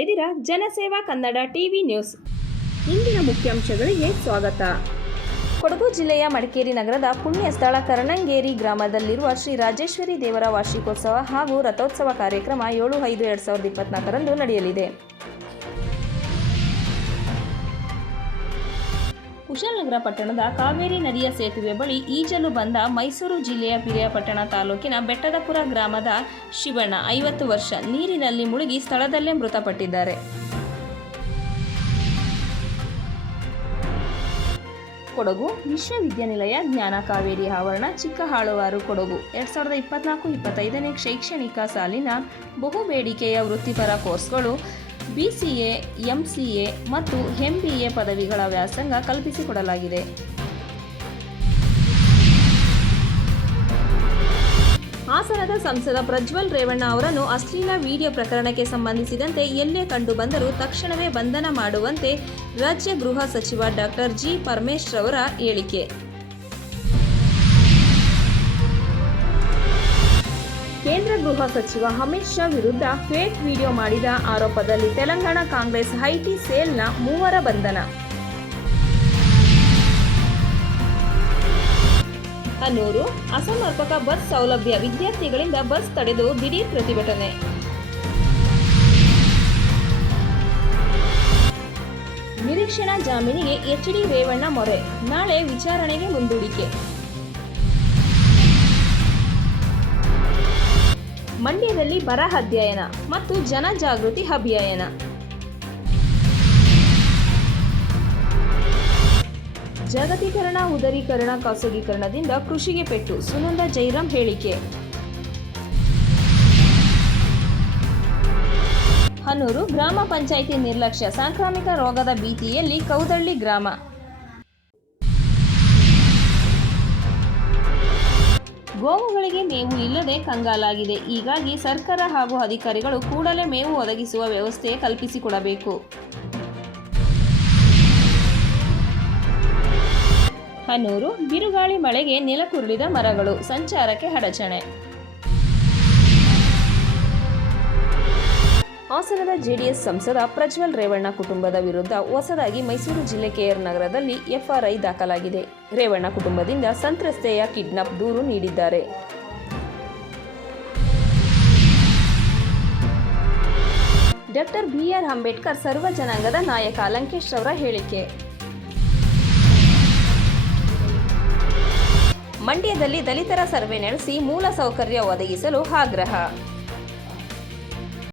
ಇದ್ದೀರಾ ಜನಸೇವಾ Kannada TV news. ಇಂದಿನ ಮುಖ್ಯಾಂಶಗಳಿಗೆ ಸ್ವಾಗತ. ಕೊಡಗು ಜಿಲ್ಲೆಯ ಮಡಿಕೇರಿ ನಗರದ ಪುಣ್ಯ ಸ್ಥಳ ಕರ್ಣಂಗೇರಿ ಗ್ರಾಮದಲ್ಲಿರುವ ಶ್ರೀ ರಾಜೇಶ್ವರಿ ದೇವರ ವಾರ್ಷಿಕೋತ್ಸವ ಹಾಗೂ ರಥೋತ್ಸವ ಕಾರ್ಯಕ್ರಮ 7/5/2024 ನಡೆಯಲಿದೆ. ಕುಶಾಲನಗರ ಪಟ್ಟಣದ ಕಾವೇರಿ ನದಿಯ ಸೇತುವೆ ಬಳಿ ಈಜಲು ಬಂದ ಮೈಸೂರು ಜಿಲ್ಲೆಯ ಪಿರಿಯಾಪಟ್ಟಣ ತಾಲೂಕಿನ ಬೆಟ್ಟದಪುರ ಗ್ರಾಮದ ಶಿವಣ್ಣ 50 ವರ್ಷ ನೀರಿನಲ್ಲಿ ಮುಳುಗಿ ಸ್ಥಳದಲ್ಲೇ ಮೃತಪಟ್ಟಿದ್ದಾರೆ. ಕೊಡಗು ವಿಶ್ವವಿದ್ಯಾನಿಲಯ ಜ್ಞಾನ ಕಾವೇರಿ ಆವರಣ ಚಿಕ್ಕಹಾಳುವಾರು ಕೊಡಗು 2024-25ನೇ ಶೈಕ್ಷಣಿಕ ಸಾಲಿನ ಬಹುಬೇಡಿಕೆಯ ವೃತ್ತಿಪರ ಕೋರ್ಸ್ಗಳು BCA, MCA ಮತ್ತು MBA ಪದವಿಗಳ ವ್ಯಾಸಂಗ ಕಲ್ಪಿಸಿಕೊಡಲಾಗಿದೆ. ಹಾಸನದ ಸಂಸದ ಪ್ರಜ್ವಲ್ ರೇವಣ್ಣ ಅವರನ್ನು ಅಶ್ಲೀಲ ವಿಡಿಯೋ ಪ್ರಕರಣಕ್ಕೆ ಸಂಬಂಧಿಸಿದಂತೆ ಎಲ್ಲೇ ಕಂಡುಬಂದರೂ ತಕ್ಷಣವೇ ಬಂಧನ ಮಾಡುವಂತೆ ರಾಜ್ಯ ಗೃಹ ಸಚಿವ ಡಾಕ್ಟರ್ ಜಿ. ಪರಮೇಶ್ವರ್ ಅವರ ಹೇಳಿಕೆ. ಕೇಂದ್ರ ಗೃಹ ಸಚಿವ ಅಮಿತ್ ಶಾ ವಿರುದ್ಧ ಫೇಕ್ ವಿಡಿಯೋ ಮಾಡಿದ ಆರೋಪದಲ್ಲಿ ತೆಲಂಗಾಣ ಕಾಂಗ್ರೆಸ್ ಐಟಿ ಸೆಲ್ನ 3 ಬಂಧನ. ಹನೂರು ಅಸಮರ್ಪಕ ಬಸ್ ಸೌಲಭ್ಯ, ವಿದ್ಯಾರ್ಥಿಗಳಿಂದ ಬಸ್ ತಡೆದು ದಿಢೀರ್ ಪ್ರತಿಭಟನೆ. ನಿರೀಕ್ಷಣಾ ಜಾಮೀನಿಗೆ HD ರೇವಣ್ಣ ಮೊರೆ, ನಾಳೆ ವಿಚಾರಣೆಗೆ ಮುಂದೂಡಿಕೆ. ಮಂಡ್ಯದಲ್ಲಿ ಬರ ಅಧ್ಯಯನ ಮತ್ತು ಜನಜಾಗೃತಿ ಅಭಿಯಾನ. ಜಾಗತೀಕರಣ, ಉದರೀಕರಣ, ಖಾಸಗೀಕರಣದಿಂದ ಕೃಷಿಗೆ ಪೆಟ್ಟು, ಸುನಂದ ಜೈರಾಮ್ ಹೇಳಿಕೆ. ಹನೂರು ಗ್ರಾಮ ಪಂಚಾಯಿತಿ ನಿರ್ಲಕ್ಷ್ಯ, ಸಾಂಕ್ರಾಮಿಕ ರೋಗದ ಭೀತಿಯಲ್ಲಿ ಕೌದಳ್ಳಿ ಗ್ರಾಮ. ಗೋವುಗಳಿಗೆ ಮೇವು ಇಲ್ಲದೆ ಕಂಗಾಲಾಗಿದೆ. ಹೀಗಾಗಿ ಸರ್ಕಾರ ಹಾಗೂ ಅಧಿಕಾರಿಗಳು ಕೂಡಲೇ ಮೇವು ಒದಗಿಸುವ ವ್ಯವಸ್ಥೆ ಕಲ್ಪಿಸಿಕೊಡಬೇಕು. ಹನೂರು ಬಿರುಗಾಳಿ ಮಳೆಗೆ ನೆಲಕ್ಕುರುಳಿದ ಮರಗಳು, ಸಂಚಾರಕ್ಕೆ ಅಡಚಣೆ. ಹಾಸನದ ಜೆಡಿಎಸ್ ಸಂಸದ ಪ್ರಜ್ವಲ್ ರೇವಣ್ಣ ಕುಟುಂಬದ ವಿರುದ್ಧ ಹೊಸದಾಗಿ ಮೈಸೂರು ಜಿಲ್ಲೆ KR ನಗರದಲ್ಲಿ FRI ದಾಖಲಾಗಿದೆ. ರೇವಣ್ಣ ಕುಟುಂಬದಿಂದ ಸಂತ್ರಸ್ತೆಯ ಕಿಡ್ನಾಪ್ ದೂರು ನೀಡಿದ್ದಾರೆ. ಡಾಕ್ಟರ್ BR ಅಂಬೇಡ್ಕರ್ ಸರ್ವ ಜನಾಂಗದ ನಾಯಕ, ಲಂಕೇಶ್ ಅವರ ಹೇಳಿಕೆ. ಮಂಡ್ಯದಲ್ಲಿ ದಲಿತರ ಸರ್ವೆ ನಡೆಸಿ ಮೂಲ ಸೌಕರ್ಯ ಒದಗಿಸಲು ಆಗ್ರಹ.